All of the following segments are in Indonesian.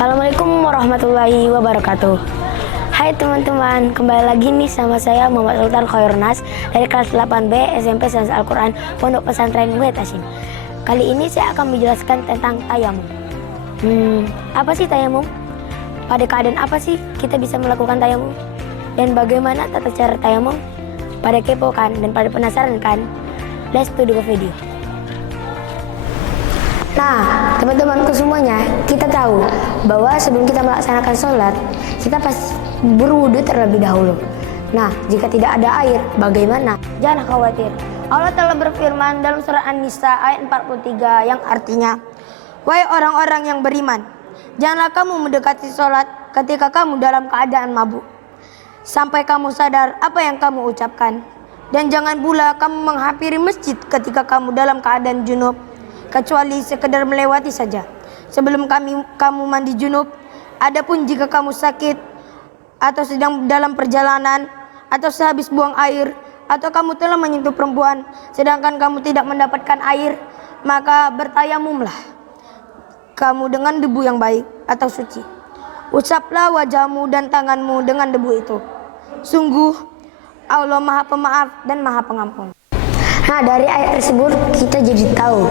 Assalamualaikum warahmatullahi wabarakatuh. Hai teman-teman, kembali lagi nih sama saya Muhammad Sultan Khairnas dari kelas 8B SMP Sains Al-Quran Pondok Pesantren Muhammad Hashim. Kali ini saya akan menjelaskan tentang tayamum. Apa sih tayamum? Pada keadaan apa sih kita bisa melakukan tayamum? Dan bagaimana tata cara tayamum? Pada kepo kan dan pada penasaran kan? Let's do the video. Nah, teman-temanku semuanya, kita tahu bahwa sebelum kita melaksanakan sholat, kita pasti berwudu terlebih dahulu. Nah, jika tidak ada air, bagaimana? Jangan khawatir. Allah telah berfirman dalam surah An-Nisa ayat 43 yang artinya, wahai orang-orang yang beriman, janganlah kamu mendekati sholat ketika kamu dalam keadaan mabuk, sampai kamu sadar apa yang kamu ucapkan. Dan jangan pula kamu menghampiri masjid ketika kamu dalam keadaan junub, kecuali sekedar melewati saja sebelum kamu mandi junub. Adapun jika kamu sakit atau sedang dalam perjalanan atau sehabis buang air atau kamu telah menyentuh perempuan sedangkan kamu tidak mendapatkan air, maka bertayamumlah kamu dengan debu yang baik atau suci. Usaplah wajahmu dan tanganmu dengan debu itu. Sungguh Allah Maha Pemaaf dan Maha Pengampun. Nah, dari ayat tersebut kita jadi tahu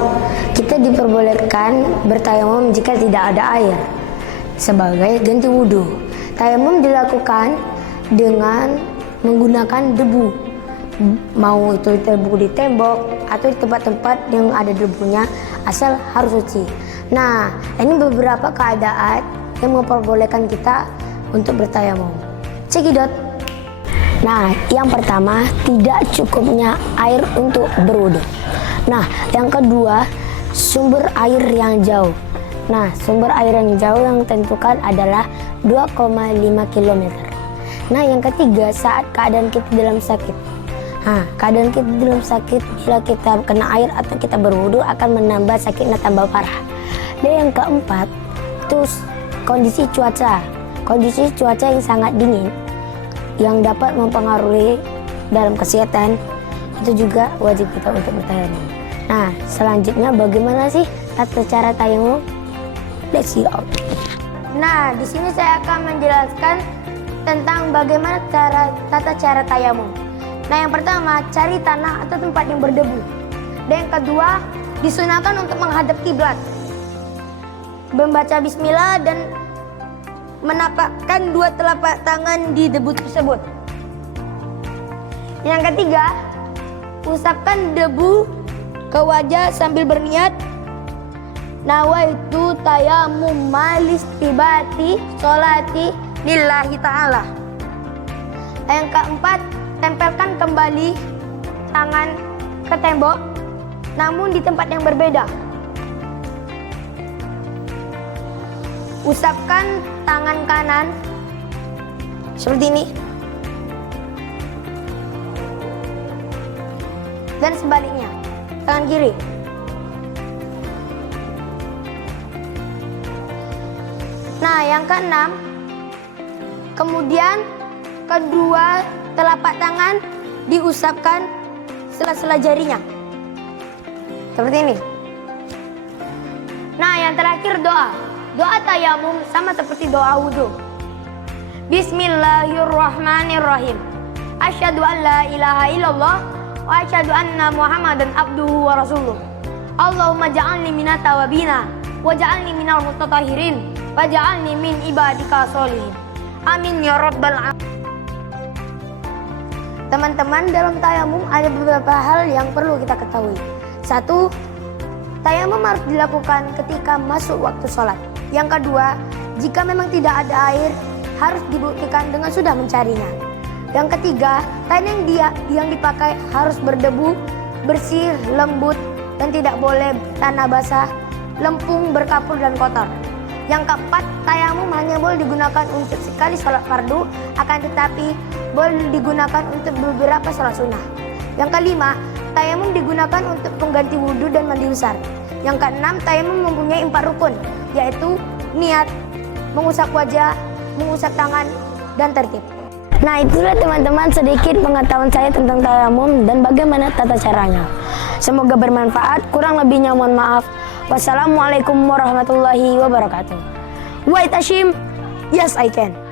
kita diperbolehkan bertayamum jika tidak ada air sebagai ganti wudhu. Tayamum dilakukan dengan menggunakan debu, mau itu debu di tembok atau di tempat-tempat yang ada debunya, asal harus suci. Nah, ini beberapa keadaan yang memperbolehkan kita untuk bertayamum. Cekidot. Nah, yang pertama, tidak cukupnya air untuk berwudu. Nah, yang kedua, sumber air yang jauh. Nah, sumber air yang jauh yang ditentukan adalah 2,5 km. Nah, yang ketiga, saat keadaan kita dalam sakit. Nah, keadaan kita dalam sakit, bila kita kena air atau kita berwudu akan menambah sakitnya tambah parah. Dan yang keempat, itu kondisi cuaca. Kondisi cuaca yang sangat dingin yang dapat mempengaruhi dalam kesehatan, itu juga wajib kita untuk bertayamum. Nah, selanjutnya bagaimana sih tata cara tayamum? Let's see out. Nah, di sini saya akan menjelaskan tentang bagaimana tata cara tayamum. Nah, yang pertama, cari tanah atau tempat yang berdebu. Dan yang kedua, disunahkan untuk menghadap kiblat, membaca bismillah dan menapakkan dua telapak tangan di debu tersebut. Yang ketiga, usapkan debu ke wajah sambil berniat nawaitu tayamum malistibati sholati lillahi ta'ala. Yang keempat, tempelkan kembali tangan ke tembok namun di tempat yang berbeda. Usapkan tangan kanan seperti ini dan sebaliknya tangan kiri. Nah, yang keenam, kemudian kedua telapak tangan diusapkan sela-sela jarinya seperti ini. Nah, yang terakhir doa. Doa tayamum sama seperti doa wudhu. Bismillahirrahmanirrahim. Asyhadu an la ilaha illallah wa asyhadu anna Muhammadan abduhu wa rasuluh. Allahumma ja'alni minat tawabina wa ja'alni minal mutatahhirin wa ja'alni min ibadika sholihin. Amin ya rabbal alamin. Teman-teman, dalam tayamum ada beberapa hal yang perlu kita ketahui. Satu, tayamum harus dilakukan ketika masuk waktu sholat. Yang kedua, jika memang tidak ada air, harus dibuktikan dengan sudah mencarinya. Yang ketiga, tanah yang dipakai harus berdebu, bersih, lembut, dan tidak boleh tanah basah, lempung, berkapur, dan kotor. Yang keempat, tayamum hanya boleh digunakan untuk sekali sholat fardu, akan tetapi boleh digunakan untuk beberapa sholat sunnah. Yang kelima, tayamum digunakan untuk pengganti wudhu dan mandi besar. Yang keenam, tayamum mempunyai 4 rukun, yaitu niat, mengusap wajah, mengusap tangan, dan tertib. Nah, itulah teman-teman sedikit pengetahuan saya tentang tayamum dan bagaimana tata caranya. Semoga bermanfaat, kurang lebihnya mohon maaf. Wassalamualaikum warahmatullahi wabarakatuh. Wait, Ashim. Yes, I can.